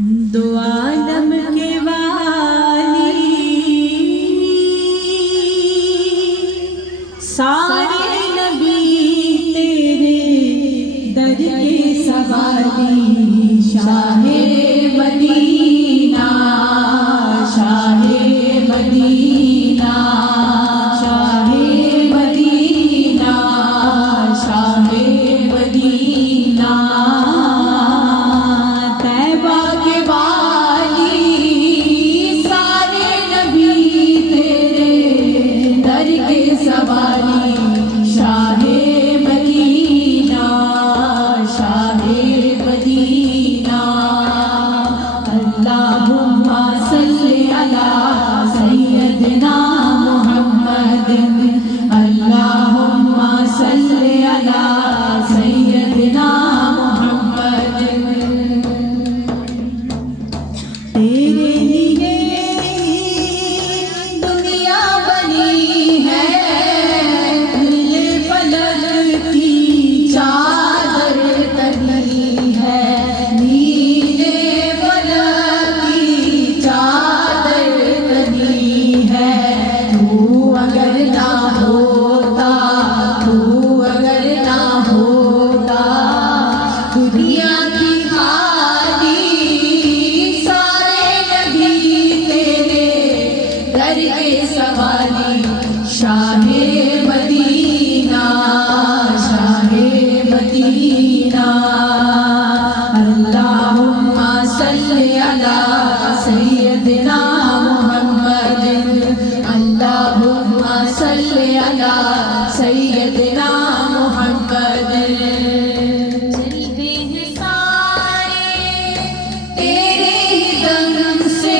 दो आलम के वाली सारे नबी तेरे दर के सवाली Shah Medina Shah Medina Shah Medina Shah Medina तैबा के वाली सारे नबी तेरे दर के सवाली शाहे मदीना शाहे मदीना अल्लाहुम्मा सल्ली अला सय्यदना मुहम्मदिन अल्लाहुम्मा सल्ली अला सय्यदना मुहम्मदिन तेरे लिए दुनिया बनी है नीले फलक की चादर तली है नीले फलक की चादर तली है तू अगर ना होता तू अगर ना होता दुनिया की खाली सारे नबी तेरे दर के सवाली शाहे मदीना शाहे मदीना अल्लाहुम्मा सल्ली अला सय्यदना मुहम्मदिन अल्लाहुम्मा सल्ली अला सय्यदना मुहम्मदिन चलते हैं सारे तेरे ही दम से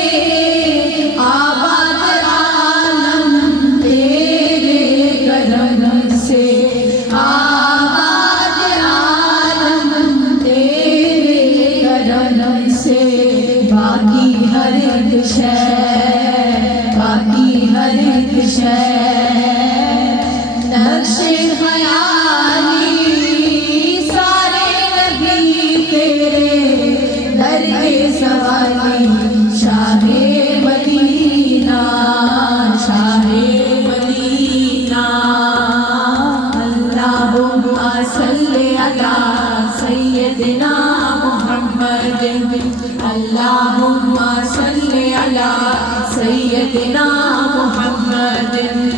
आबाद आलम तेरे करम से आबाद आलम तेरे करम से बाकी हर एक शय बाकी हर एक शय नक्शे ख़याली सारे नबी तेरे दर के सवाली शाहे मदीना शाहे मदीना अल्लाहुम्मा सल्ली अला सय्यदना मुहम्मदिन अल्लाहुम्मा सल्ली अला सय्यदना मुहम्मदिन